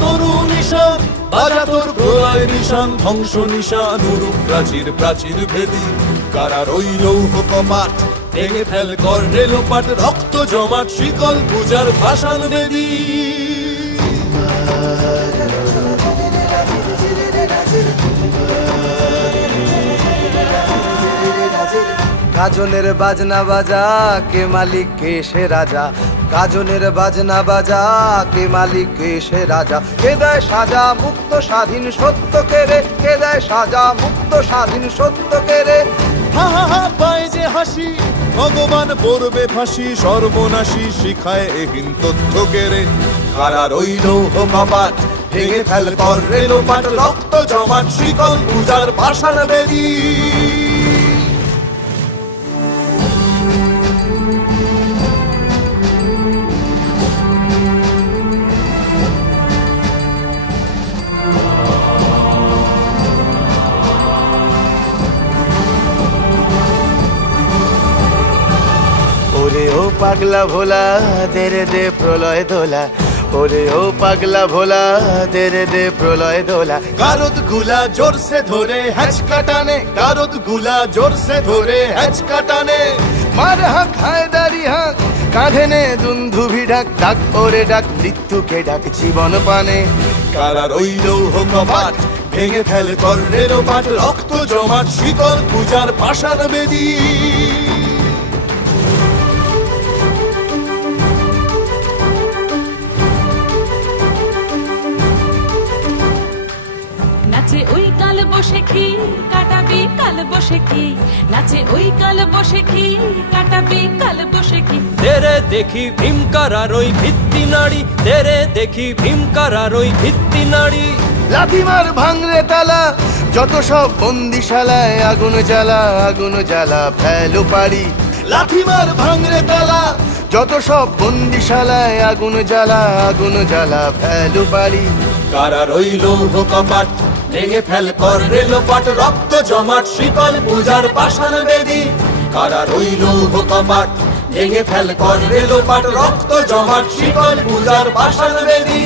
তরু নিশান প্রাচীর প্রাচীর ভেদি। রক্ত জমাট, শিকল পূজার ভাষান বেদী। গাজনের বাজনা বাজা, কে মালিক, কে সে রাজা? গাজনের বাজনা বাজা, কে মালিক, কে সে রাজা? কে দেয় সাজা মুক্ত স্বাধীন সত্য কে রে? কে দেয় সাজা মুক্ত স্বাধীন সত্য কেরে হা হা হা, পায় যে হাসি, ভগবান পড়বে ফাঁসি, সর্বনাশী শিখায় এহীন তথ্য কেড়ে কারা রইল কপাট ভেঙে ফেল কর রেলোপাট রক্ত জমাট, শিকল পূজার পাষাণ বেদী। ওরে ও পাগলা ভোলা দেরে দে প্রলয় দোলা, ওরে ও পাগলা ভোলা দেরে দে প্রলয় দোলা। গারদগুলা জোরসে ধরে হ্যাচ কাটানে, গারদগুলা জোরসে ধরে হ্যাচ কাটানে। মার হাক হায়দারি হাক, কাঁধে নে দুন্ধুভি ডাক ডাক ওরে ডাক, মৃত্যুকে ডাক জীবন পানে। কারা রইল ও কপাট ভেঙে ফেল কর রেলোপাট রক্ত জমাট, শীতল পূজার পাষাণ বেদী। বসে কি? নাচে ওই কাল বসে কি? কাটাবি কাল বসে কি? তেরে দেখি ভীমকারার ওই ভিত্তি নাড়ি। তেরে দেখি ভীমকারার ওই ভিত্তি নাড়ি। লাথিমার ভাঙরে তালা যত সব বন্দিশালায় আগুন জ্বালা আগুন জ্বালা ফেলো পারি লাথিমার ভাঙরে তালা যত সব বন্দিশালায় আগুন জ্বালা আগুন জ্বালা ফেলো পারি কারা রইল কপাট ভেঙে ফেল কর রেলোপাট রক্ত জমাট, শিকল পূজার পাষাণ বেদী। কারা রইল কপাট ভেঙে ফেল কর রেলোপাট রক্ত জমাট, শিকল পূজার পাষাণ বেদী।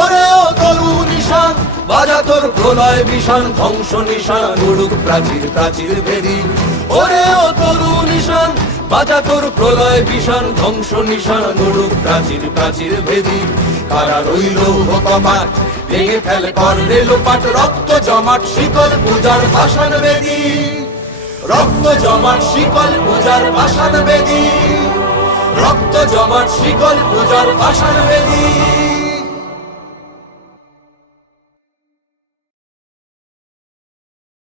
ওরে ও তরু নিশান, বাজা তোর প্রলয় বিষাণ ধ্বংস নিশান, উড়ুক প্রাচীর প্রাচীর ভেদি ওরে ও তরু নিশান, বাজা তোর প্রলয় বিষাণ ধ্বংস নিশান, উড়ুক প্রাচীর প্রাচীর ভেদি কারা রইল কপাট ভেঙে ফেল কর রেলপাট রক্ত জমাট, শিকল পূজার ভাষণ বেদি। রক্ত জমাট, শিকল পূজার ভাষণ বেদি। রক্ত জমাট, শিকল পূজার ভাষণ বেদী।